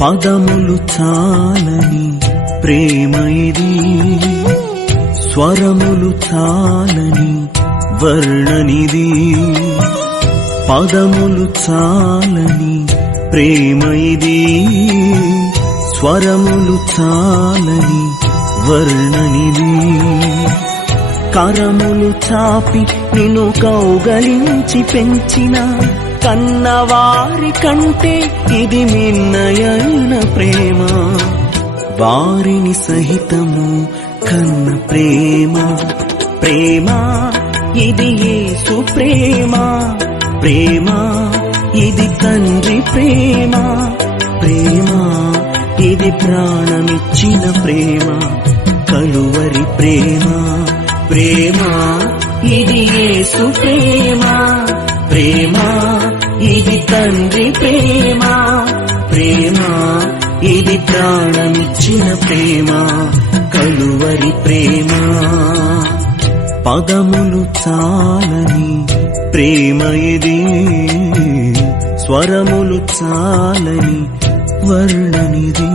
పదములు చాలని ప్రేమ ఇది, స్వరములు చాలని వర్ణనిది. పదములు చాలని ప్రేమ ఇది, స్వరములు చాలని వర్ణనిది. కరములు చాపి నిన్ను కౌగలించి పెంచిన కన్నవారి కంటే ఇది మిన్నయైన ప్రేమ. వారిని సహితము కన్న ప్రేమ. ప్రేమ ఇది యేసు ప్రేమ. ప్రేమ ఇది తండ్రి ప్రేమ. ప్రేమ ఇది ప్రాణమిచ్చిన ప్రేమ, కలువరి ప్రేమ. ప్రేమ ఇది యేసు ప్రేమ. ప్రేమ ఇది తండ్రి ప్రేమ. ప్రేమ ఇది ప్రాణమిచ్చిన ప్రేమ, కలువరి ప్రేమ. పదములు చాలని ప్రేమ ఇది, స్వరములు చాలని వర్ణనిది.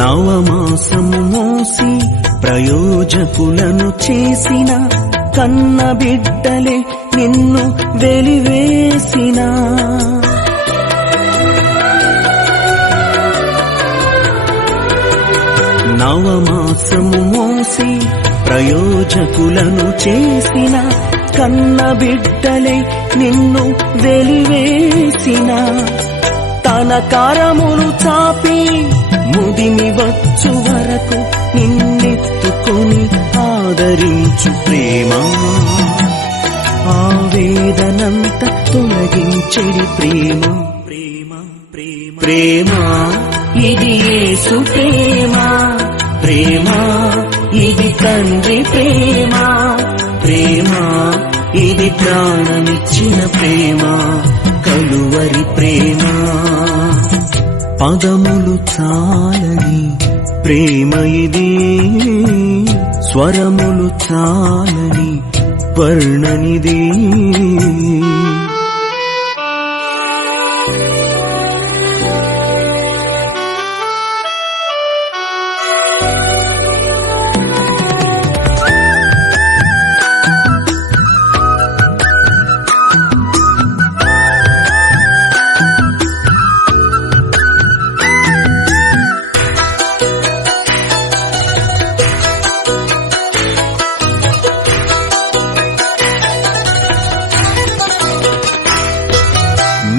నవమాసము మోసి ప్రయోజకులను చేసిన కన్న బిడ్డలే నిన్ను వెలివేసిన. నవమాసము మోసి ప్రయోజకులను చేసిన కన్న బిడ్డలే నిన్ను వెలివేసిన. తన కరములు చాపి ముదిమి వచ్చు వరకు నిన్నెత్తుకొని ఆదరించు ప్రేమ. ఆవేదనంత తొలగించెడి ప్రేమ. ప్రేమ ప్రేమ ప్రేమ ఇది యేసు ప్రేమ. ప్రేమ ఇది తండ్రి ప్రేమ. ప్రేమ ఇది ప్రాణమిచ్చిన ప్రేమ, కలువరి ప్రేమ. పదములు చాలని ప్రేమ ఇది, స్వరములు చాలని వర్ణనిది.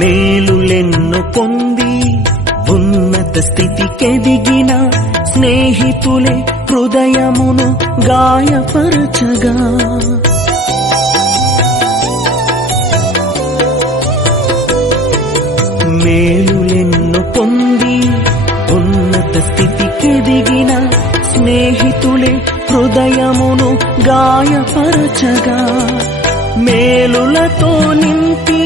మేలులెన్నో పొంది ఉన్నత స్థితికెదిగిన స్నేహితులే హృదయమును గాయపరచగా. మేలులెన్నో పొంది ఉన్నత స్థితికెదిగిన స్నేహితులే హృదయమును గాయపరచగా. మేలులతో నింపి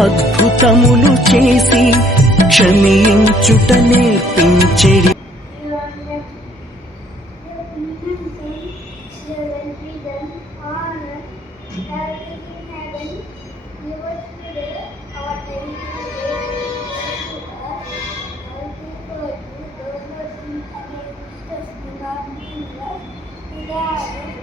అద్భుతములు చేసి క్షమించుట నేర్పించెడి. Yeah.